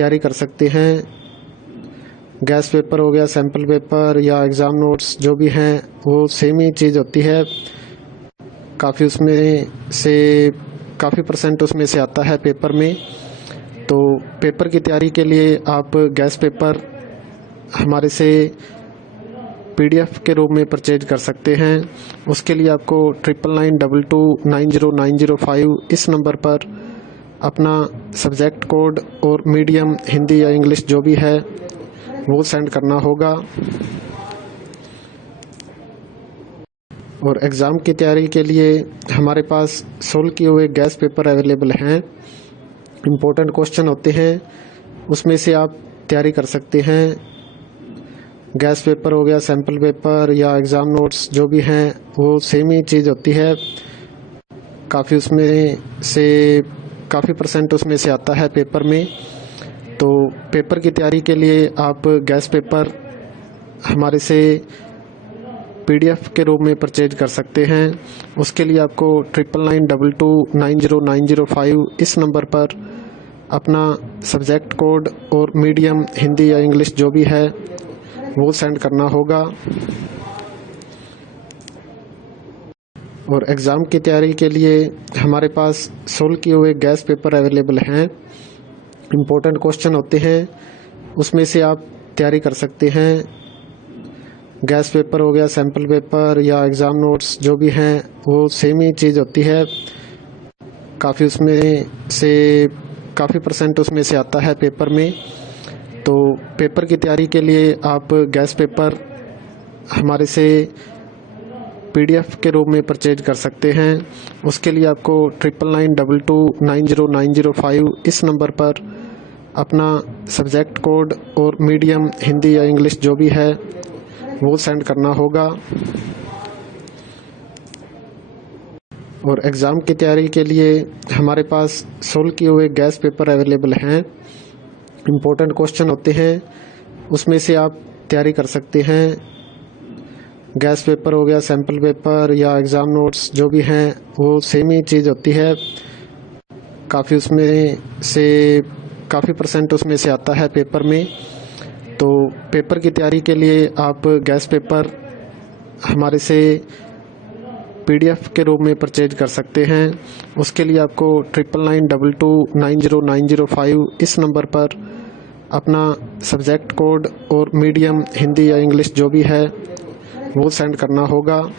तैयारी कर सकते हैं। गैस पेपर हो गया, सैम्पल पेपर या एग्ज़ाम नोट्स जो भी हैं वो सेम ही चीज़ होती है। काफ़ी उसमें से काफ़ी परसेंट उसमें से आता है पेपर में। तो पेपर की तैयारी के लिए आप गैस पेपर हमारे से PDF के रूप में परचेज कर सकते हैं। उसके लिए आपको 9992290905 इस नंबर पर अपना सब्जेक्ट कोड और मीडियम हिंदी या इंग्लिश जो भी है वो सेंड करना होगा। और एग्ज़ाम की तैयारी के लिए हमारे पास सोल्व किए हुए गैस पेपर अवेलेबल हैं। इम्पोर्टेंट क्वेश्चन होते हैं, उसमें से आप तैयारी कर सकते हैं। गैस पेपर हो गया, सैम्पल पेपर या एग्ज़ाम नोट्स जो भी हैं वो सेम ही चीज़ होती है। काफ़ी उसमें से काफ़ी परसेंट उसमें से आता है पेपर में। तो पेपर की तैयारी के लिए आप गैस पेपर हमारे से PDF के रूप में परचेज कर सकते हैं। उसके लिए आपको 9992290905 इस नंबर पर अपना सब्जेक्ट कोड और मीडियम हिंदी या इंग्लिश जो भी है वो सेंड करना होगा। और एग्ज़ाम की तैयारी के लिए हमारे पास सोल्व किए हुए गैस पेपर अवेलेबल हैं। इम्पोर्टेंट क्वेश्चन होते हैं, उसमें से आप तैयारी कर सकते हैं। गैस पेपर हो गया, सैम्पल पेपर या एग्ज़ाम नोट्स जो भी हैं वो सेम ही चीज़ होती है। काफ़ी उसमें से काफ़ी परसेंट उसमें से आता है पेपर में। तो पेपर की तैयारी के लिए आप गैस पेपर हमारे से PDF के रूप में परचेज कर सकते हैं। उसके लिए आपको 9992290905 इस नंबर पर अपना सब्जेक्ट कोड और मीडियम हिंदी या इंग्लिश जो भी है वो सेंड करना होगा। और एग्ज़ाम की तैयारी के लिए हमारे पास सोल्व किए हुए गैस पेपर अवेलेबल हैं। इम्पोर्टेंट क्वेश्चन होते हैं, उसमें से आप तैयारी कर सकते हैं। गैस पेपर हो गया, सैम्पल पेपर या एग्ज़ाम नोट्स जो भी हैं वो सेम ही चीज़ होती है। काफ़ी उसमें से काफ़ी परसेंट उसमें से आता है पेपर में। तो पेपर की तैयारी के लिए आप गैस पेपर हमारे से PDF के रूप में परचेज कर सकते हैं। उसके लिए आपको 9992290905 इस नंबर पर अपना सब्जेक्ट कोड और मीडियम हिंदी या इंग्लिश जो भी है वो सेंड करना होगा।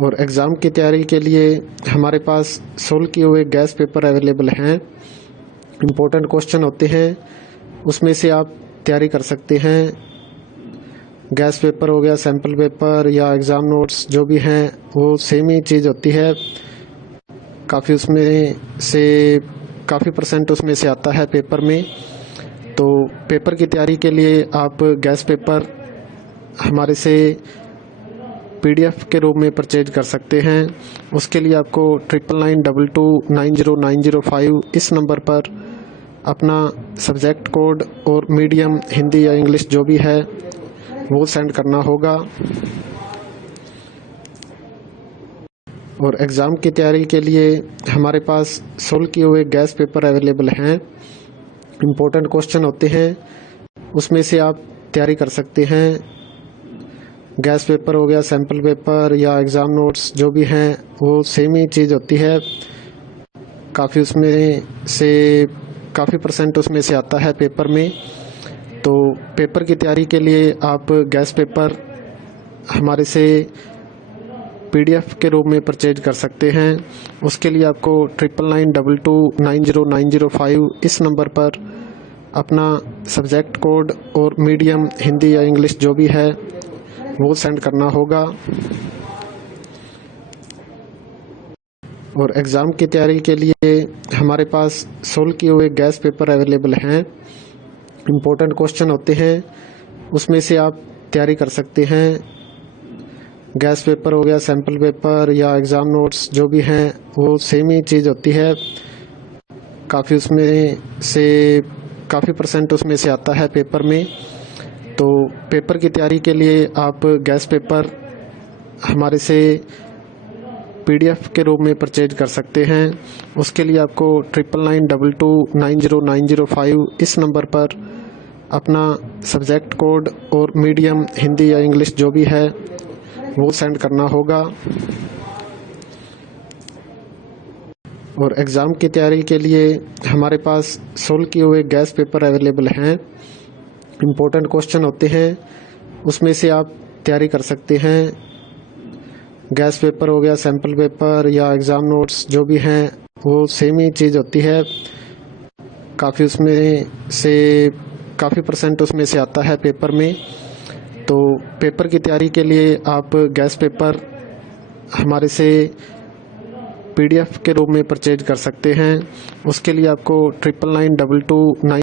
और एग्ज़ाम की तैयारी के लिए हमारे पास सोल्व किए हुए गैस पेपर अवेलेबल हैं। इम्पोर्टेंट क्वेश्चन होते हैं, उसमें से आप तैयारी कर सकते हैं। गैस पेपर हो गया, सैम्पल पेपर या एग्ज़ाम नोट्स जो भी हैं वो सेम ही चीज़ होती है। काफ़ी उसमें से काफ़ी परसेंट उसमें से आता है पेपर में। तो पेपर की तैयारी के लिए आप गैस पेपर हमारे से PDF के रूप में परचेज कर सकते हैं। उसके लिए आपको 9992290905 इस नंबर पर अपना सब्जेक्ट कोड और मीडियम हिंदी या इंग्लिश जो भी है वो सेंड करना होगा। और एग्ज़ाम की तैयारी के लिए हमारे पास सोल्व किए हुए गैस पेपर अवेलेबल हैं। इम्पोर्टेंट क्वेश्चन होते हैं, उसमें से आप तैयारी कर सकते हैं। गैस पेपर हो गया, सैम्पल पेपर या एग्ज़ाम नोट्स जो भी हैं वो सेम ही चीज़ होती है। काफ़ी उसमें से काफ़ी परसेंट उसमें से आता है पेपर में। तो पेपर की तैयारी के लिए आप गैस पेपर हमारे से PDF के रूप में परचेज कर सकते हैं। उसके लिए आपको 9992290905 इस नंबर पर अपना सब्जेक्ट कोड और मीडियम हिंदी या इंग्लिश जो भी है वो सेंड करना होगा। और एग्ज़ाम की तैयारी के लिए हमारे पास सोल्व किए हुए गैस पेपर अवेलेबल हैं। इम्पोर्टेंट क्वेश्चन होते हैं, उसमें से आप तैयारी कर सकते हैं। गैस पेपर हो गया, सैम्पल पेपर या एग्ज़ाम नोट्स जो भी हैं वो सेम ही चीज़ होती है। काफ़ी उसमें से काफ़ी परसेंट उसमें से आता है पेपर में। तो पेपर की तैयारी के लिए आप गैस पेपर हमारे से PDF के रूप में परचेज कर सकते हैं। उसके लिए आपको 9922290905 इस नंबर पर अपना सब्जेक्ट कोड और मीडियम हिंदी या इंग्लिश जो भी है वो सेंड करना होगा। और एग्ज़ाम की तैयारी के लिए हमारे पास सोल्व किए हुए गैस पेपर अवेलेबल हैं। इम्पोर्टेंट क्वेश्चन होते हैं, उसमें से आप तैयारी कर सकते हैं। गैस पेपर हो गया, सैम्पल पेपर या एग्ज़ाम नोट्स जो भी हैं वो सेम ही चीज़ होती है। काफ़ी परसेंट उसमें से आता है पेपर में। तो पेपर की तैयारी के लिए आप गैस पेपर हमारे से PDF के रूप में परचेज कर सकते हैं। उसके लिए आपको 992229